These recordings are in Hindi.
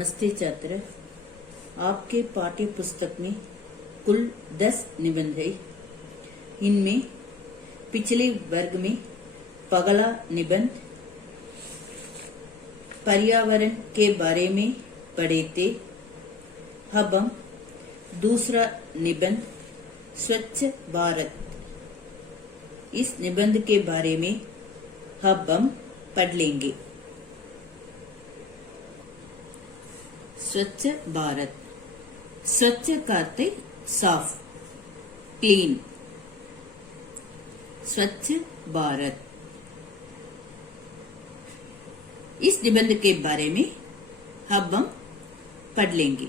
नमस्ते छात्र। आपके पाठ्य पुस्तक में कुल 10 निबंध है। इनमें पिछले वर्ग में पगला निबंध पर्यावरण के बारे में पढ़े थे। अब हम दूसरा निबंध स्वच्छ भारत, इस निबंध के बारे में अब हम पढ़ लेंगे। स्वच्छ भारत, स्वच्छ का अर्थ साफ, क्लीन। स्वच्छ भारत, इस निबंध के बारे में अब हम पढ़ लेंगे।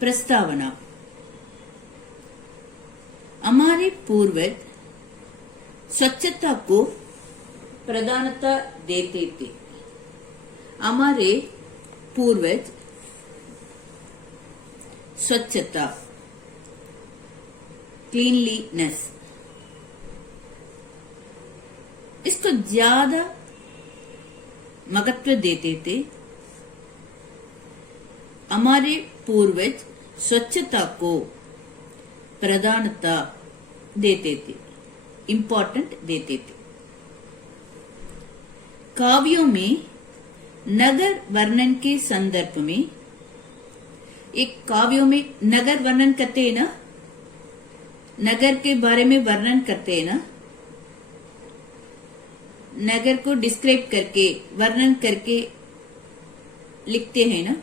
प्रस्तावना। हमारे पूर्वज स्वच्छता को प्राधान्यता देते थे। हमारे पूर्वज स्वच्छता, क्लीनलीनेस, इसको ज्यादा महत्व देते थे। हमारे पूर्वज स्वच्छता को प्राधान्यता देते थे, इम्पोर्टेंट देते थे। काव्यों में नगर वर्णन के संदर्भ में, एक काव्यों में नगर वर्णन करते हैं ना, नगर के बारे में वर्णन करते हैं ना, नगर को डिस्क्राइब करके वर्णन करके लिखते हैं ना,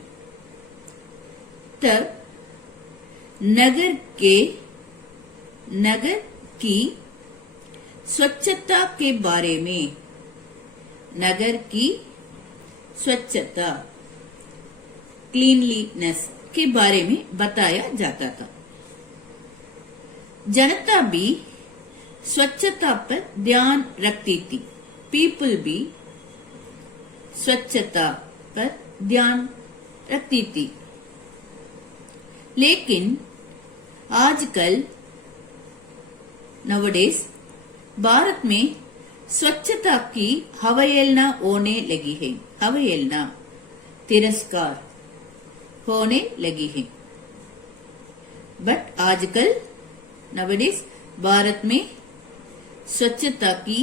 तब नगर की स्वच्छता के बारे में, नगर की स्वच्छता, क्लीनलीनेस के बारे में बताया जाता था। जनता भी स्वच्छता पर ध्यान रखती थी। पीपल भी स्वच्छता पर ध्यान रखती थी। लेकिन आजकल नवडेज भारत में स्वच्छता की अवहेलना होने लगी है। अवहेलना, तिरस्कार होने लगी है। बट आजकल नवडेज भारत में स्वच्छता की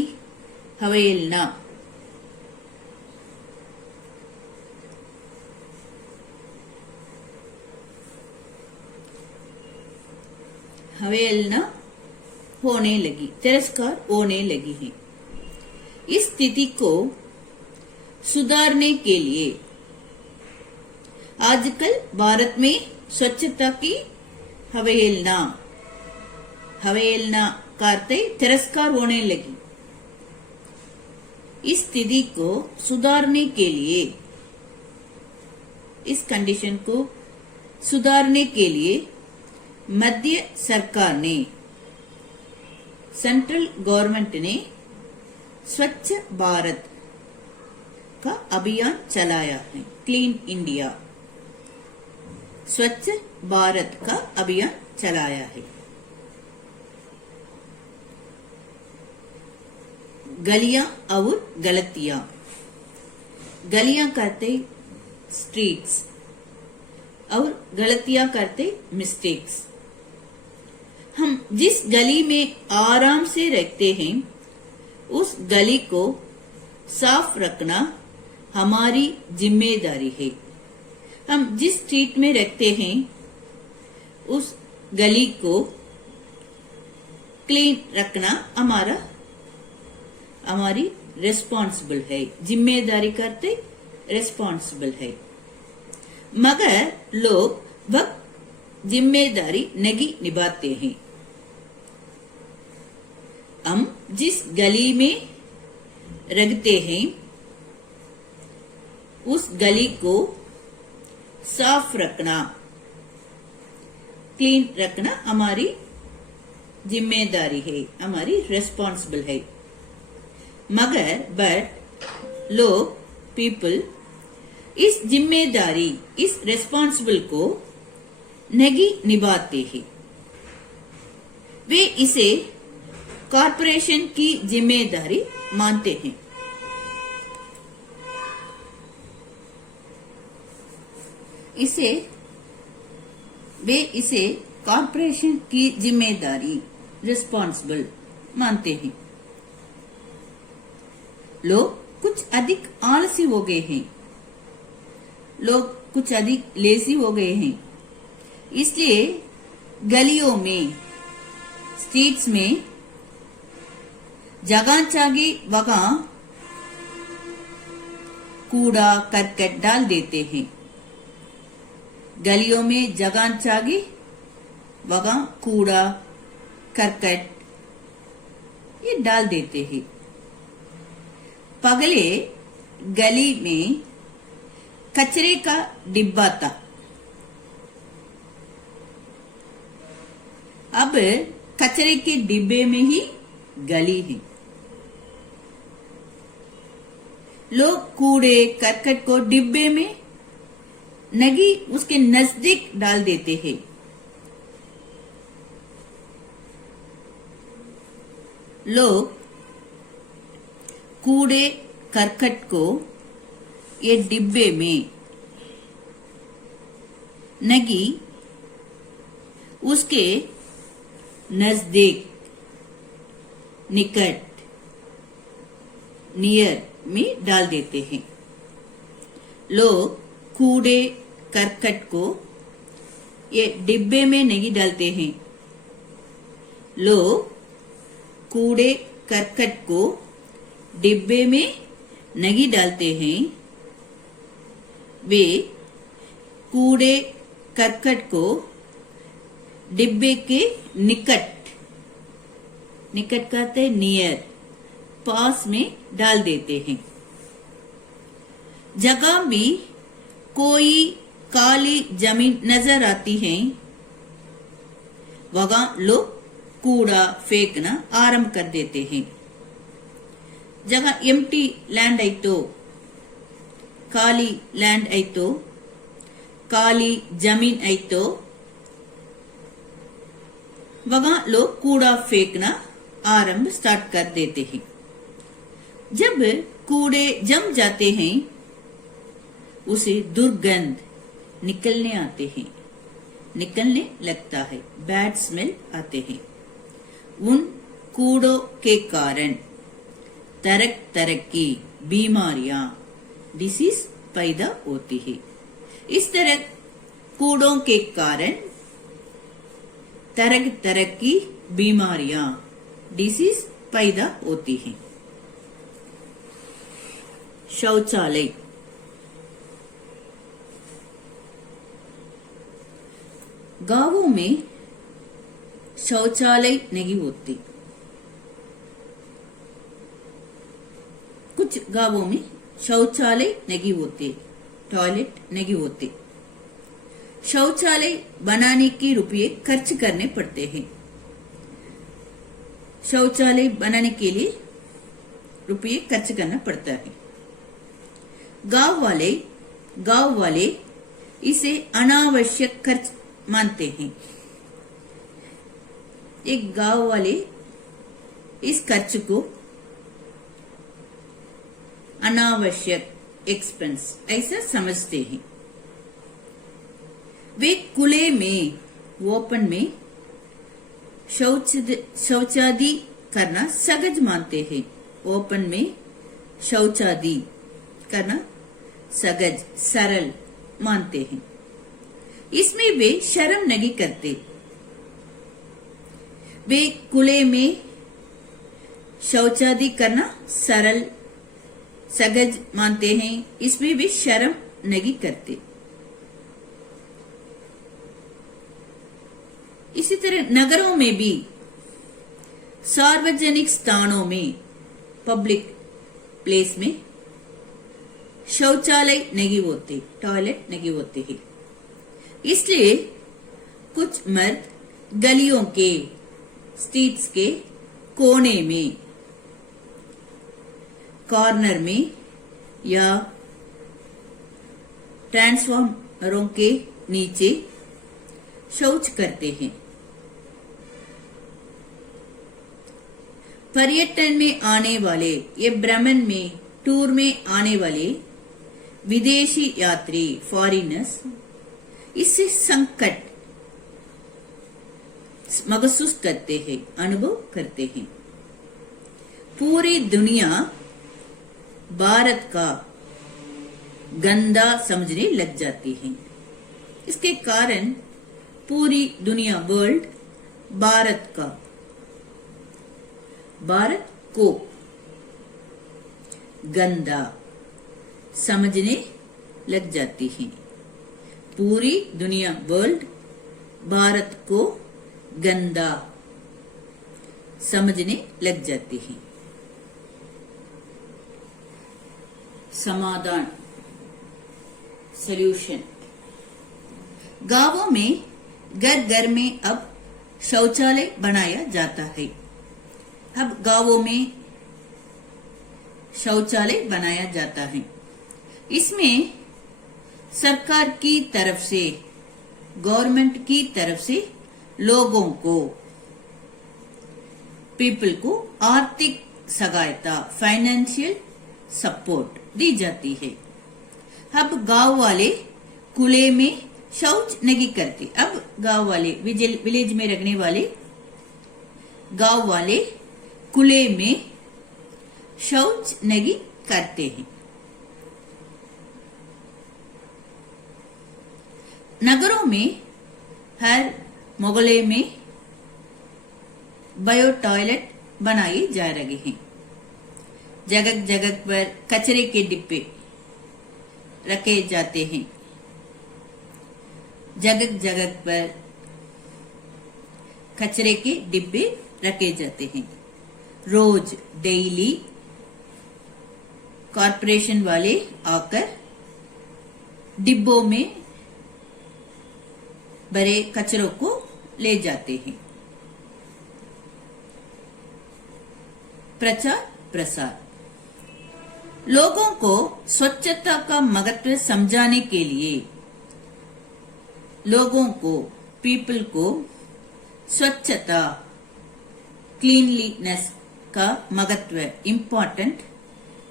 अवहेलना, होने लगी, तिरस्कार होने लगी है। इस स्थिति को सुधारने के लिए आजकल भारत में स्वच्छता की अवहेलना करते तिरस्कार होने लगी। इस स्थिति को सुधारने के लिए, इस कंडीशन को सुधारने के लिए मध्य सरकार ने, सेंट्रल गवर्नमेंट ने स्वच्छ भारत का अभियान चलाया है। क्लीन इंडिया, स्वच्छ भारत का अभियान चलाया है। गलियां और गलतियां, गलियां करते स्ट्रीट्स और गलतियां करते मिस्टेक्स। हम जिस गली में आराम से रहते हैं, उस गली को साफ रखना हमारी जिम्मेदारी है। हम जिस स्ट्रीट में रहते हैं, उस गली को क्लीन रखना हमारी रिस्पॉन्सिबल है। जिम्मेदारी करते रिस्पॉन्सिबल है। मगर लोग वह जिम्मेदारी नहीं निभाते हैं। हम जिस गली में रहते हैं, उस गली को साफ रखना, क्लीन रखना हमारी जिम्मेदारी है, हमारी रिस्पॉन्सिबल है। मगर लोग, पीपल, इस जिम्मेदारी, इस रिस्पॉन्सिबल को नहीं निभाते हैं। वे इसे कॉरपोरेशन की जिम्मेदारी मानते हैं। वे इसे कॉर्पोरेशन की जिम्मेदारी रिस्पॉन्सिबल मानते हैं। लोग कुछ अधिक आलसी हो गए हैं, लोग कुछ अधिक लेजी हो गए हैं, इसलिए गलियों में, स्ट्रीट्स में जगह चाहे वहां कूड़ा करकट डाल देते हैं। गलियों में जगह चाहे वहां कूड़ा करकट ये डाल देते हैं। पगले गली में कचरे का डिब्बा था, अब कचरे के डिब्बे में ही गली है। लोग कूड़े करकट को डिब्बे में नहीं उसके नजदीक डाल देते हैं। लोग कूड़े करकट को ये डिब्बे में नहीं उसके नजदीक, निकट, नियर में डाल देते हैं। लोग कूड़े करकट को ये डिब्बे में नहीं डालते हैं। लोग कूड़े करकट को डिब्बे में नहीं डालते हैं, वे कूड़े करकट को डिब्बे के निकट, निकट कहते हैं नियर, पास में डाल देते हैं। जगह भी कोई काली जमीन नजर आती है, वहां लोग कूड़ा फेंकना आरंभ कर देते हैं। जगह एम्प्टी लैंड आइतो, खाली लैंड आइतो, खाली जमीन आइतो, वहां लोग कूड़ा फेंकना आरंभ स्टार्ट कर देते हैं। जब कूड़े जम जाते हैं, उसे दुर्गंध निकलने लगता है, बैड स्मेल आते हैं। उन कूड़ों के कारण तरह तरह की बीमारियां, डिसीज पैदा होती है। इस तरह कूड़ों के कारण तरह तरह की बीमारियां, डिसीज पैदा होती है। शौचालय, गांवों में शौचालय नहीं होते। कुछ गांवों में शौचालय नहीं होते, टॉयलेट नहीं होते। शौचालय बनाने के रुपये खर्च करने पड़ते हैं। शौचालय बनाने के लिए रुपये खर्च करना पड़ता है। गांव वाले इसे अनावश्यक खर्च मानते हैं। एक गांव वाले इस खर्च को अनावश्यक एक्सपेंस ऐसा समझते हैं। वे खुले में, ओपन में शौचादी करना सहज मानते हैं। ओपन में शौचादी करना सहज, सरल मानते हैं। इसमें वे शर्म नहीं करते। वे खुले में शौचादी करना सरल, सहज मानते हैं, इसमें वे शर्म नहीं करते। इसी तरह नगरों में भी सार्वजनिक स्थानों में, पब्लिक प्लेस में शौचालय नहीं होते, टॉयलेट नहीं होते हैं। इसलिए कुछ मर्द गलियों के, स्ट्रीट्स के कोने में, कॉर्नर में या ट्रांसफार्मरों के नीचे शौच करते हैं। पर्यटन में आने वाले, ये भ्रमण में, टूर में आने वाले विदेशी यात्री, फॉरेनर्स इससे संकट महसूस करते हैं, अनुभव करते हैं। पूरी दुनिया भारत का गंदा समझने लग जाती है। इसके कारण पूरी दुनिया वर्ल्ड भारत को गंदा समझने लग जाती है। पूरी दुनिया वर्ल्ड भारत को गंदा समझने लग जाती है। समाधान, सॉल्यूशन। गांवों में घर घर में अब शौचालय बनाया जाता है। अब गांवों में शौचालय बनाया जाता है। इसमें सरकार की तरफ से, गवर्नमेंट की तरफ से लोगों को, पीपल को आर्थिक सहायता, फाइनेंशियल सपोर्ट दी जाती है। अब गांव वाले खुले में शौच नहीं करते। अब गांव वाले, विलेज में रहने वाले गांव वाले खुले में शौच नहीं करते हैं। नगरों में हर मोहल्ले में बायो टॉयलेट बनाए जा रहे हैं। जगह जगह पर कचरे के डिब्बे रखे जाते हैं। जगह जगह पर कचरे के डिब्बे रखे जाते हैं। रोज डेली कॉरपोरेशन वाले आकर डिब्बों में भरे कचरों को ले जाते हैं। प्रचार प्रसार। लोगों को स्वच्छता का महत्व समझाने के लिए लोगों को, पीपल को स्वच्छता, क्लीनलीनेस का महत्व, इम्पोर्टेंट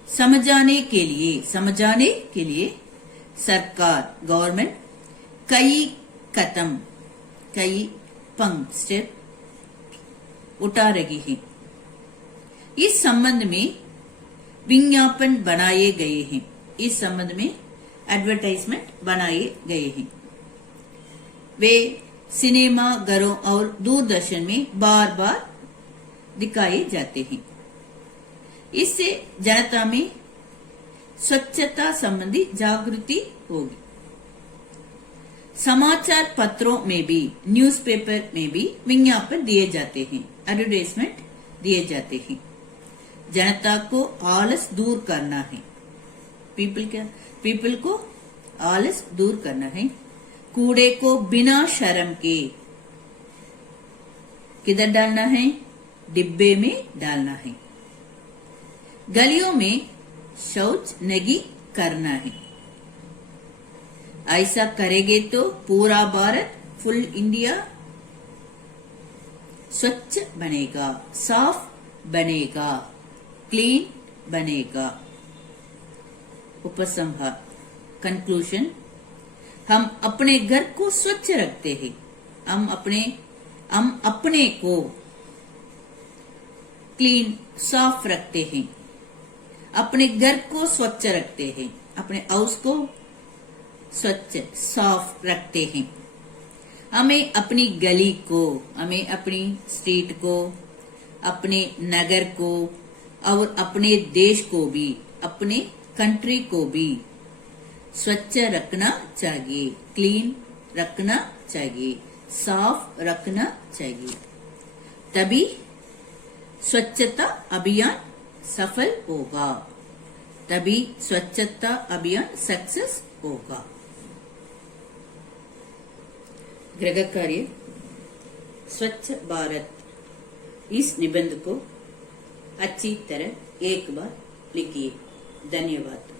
समझाने के लिए सरकार, गवर्नमेंट कई कदम, कई स्टेप उठा रही है। इस संबंध में विज्ञापन बनाए गए हैं। इस संबंध में एडवर्टाइजमेंट बनाए गए हैं। वे सिनेमा घरों और दूरदर्शन में बार बार दिखाए जाते हैं। इससे जनता में स्वच्छता संबंधी जागृति होगी। समाचार पत्रों में भी, न्यूज़पेपर में भी विज्ञापन दिए जाते हैं, एडवर्टाइजमेंट दिए जाते हैं। जनता को आलस दूर करना है। पीपल को आलस दूर करना है। कूड़े को बिना शर्म के किधर डालना है? डिब्बे में डालना है। गलियों में शौच नहीं करना है। ऐसा करेंगे तो पूरा भारत, फुल इंडिया स्वच्छ बनेगा, साफ बनेगा, क्लीन बनेगा। उपसंहार, कंक्लूजन। हम अपने घर को स्वच्छ रखते हैं। हम अपने को क्लीन, साफ रखते हैं। अपने घर को स्वच्छ रखते हैं। अपने हाउस को स्वच्छ, साफ रखते हैं। हमें अपनी गली को, हमें अपनी स्ट्रीट को, अपने नगर को और अपने देश को भी, अपने कंट्री को भी स्वच्छ रखना चाहिए, क्लीन रखना चाहिए, साफ रखना चाहिए। तभी स्वच्छता अभियान सफल होगा। तभी स्वच्छता अभियान सक्सेस होगा। गृह कार्य, स्वच्छ भारत, इस निबंध को अच्छी तरह एक बार लिखिए। धन्यवाद।